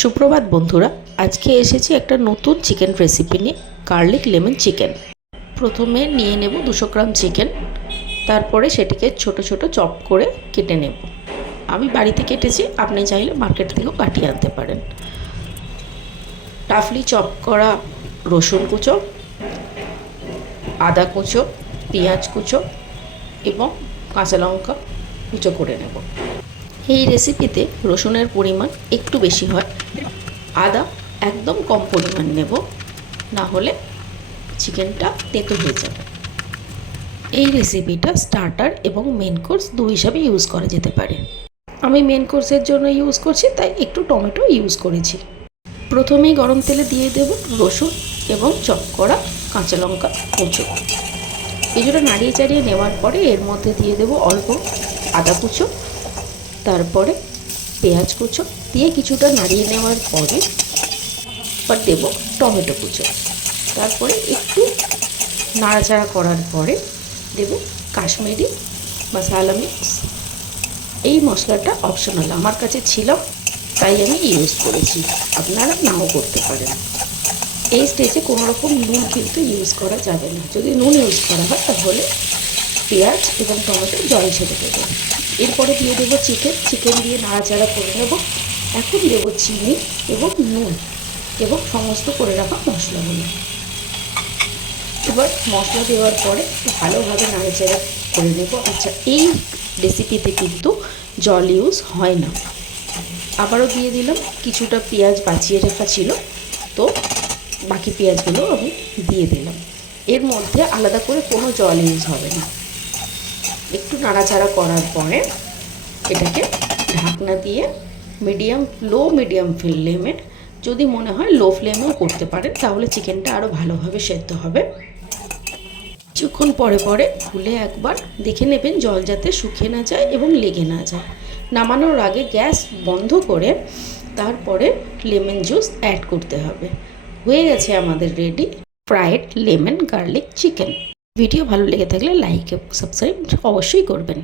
সুপ্রভাত বন্ধুরা, আজকে এসেছি একটা নতুন চিকেন রেসিপি নিয়ে, গার্লিক লেমন চিকেন। প্রথমে নিয়ে নেব 200 গ্রাম চিকেন, তারপরে সেটিকে ছোট ছোট চপ করে কেটে নেব। আমি বাড়িতে কেটেছি, আপনি চাইলে মার্কেট থেকেও কাটিয়ে আনতে পারেন। টাফলি চপ করা রসুন কুচো, আদা কুচো, পেঁয়াজ কুচো এবং কাঁচা লঙ্কা কুচো করে নেব। এই রেসিপিতে রসুনের পরিমাণ একটু বেশি হয়, আদা একদম কম পরিমাণ নেব, না হলে চিকেনটা তেতো হয়ে যাবে। এই রেসিপিটা স্টার্টার এবং মেন কোর্স দুই হিসাবে ইউজ করা যেতে পারে। আমি মেন কোর্সের জন্য ইউজ করছি, তাই একটু টমেটো ইউজ করেছি। প্রথমেই গরম তেলে দিয়ে দেব রসুন এবং চপ করা কাঁচা লঙ্কা কুচো। কিছুটা নাড়িয়ে চাড়িয়ে নেওয়ার পরে এর মধ্যে দিয়ে দেব অল্প আদা কুচো, তারপরে পেঁয়াজ কুচো দিয়ে কিছুটা নাড়িয়ে নেওয়ার পরে দেব টমেটো কুচো। তারপরে একটু নাড়াচাড়া করার পরে দেব কাশ্মীরি মশলা মিক্স। এই মশলাটা অপশনাল, আমার কাছে ছিল তাই আমি ইউজ করেছি, আপনারা নাও করতে পারেন। এই স্টেজে কোনো রকম নুন কিন্তু ইউজ করা যাবে না। যদি নুন ইউজ করা হয় তাহলে পেঁয়াজ এবং টমেটো জল ছেড়ে দেবো। এরপরে দিয়ে দেবো চিকেন দিয়ে নাড়াচাড়া করে নেব। এখন দেবো চিনি এবং নুন এবং সমস্ত করে রাখা মশলাগুলো। এবার মশলা দেওয়ার পরে ভালোভাবে নাড়াচাড়া করে নেব। আচ্ছা, এই রেসিপিতে কিন্তু জল ইউজ হয় না। আবারও দিয়ে দিলাম, কিছুটা পেঁয়াজ বাঁচিয়ে রাখা ছিল, তো বাকি পেঁয়াজগুলো আমি দিয়ে দিলাম। এর মধ্যে আলাদা করে কোনো জল ইউজ হবে না। একটু নাড়াচাড়া করার পরে এটাকে ঢাকনা দিয়ে লো মিডিয়াম ফ্লেমে, যদি মনে হয় লো ফ্লেমেও করতে পারেন, তাহলে চিকেনটা আরও ভালোভাবে সেদ্ধ হবে। কিছুক্ষণ পরে পরে খুলে একবার দেখে নেবেন জল যাতে শুকিয়ে না যায় এবং লেগে না যায়। নামানোর আগে গ্যাস বন্ধ করে তারপরে লেমন জুস অ্যাড করতে হবে। হয়ে গেছে আমাদের ready fried lemon garlic chicken. Video ভালো লেগে থাকলে লাইক এবং সাবস্ক্রাইব অবশ্যই করবেন।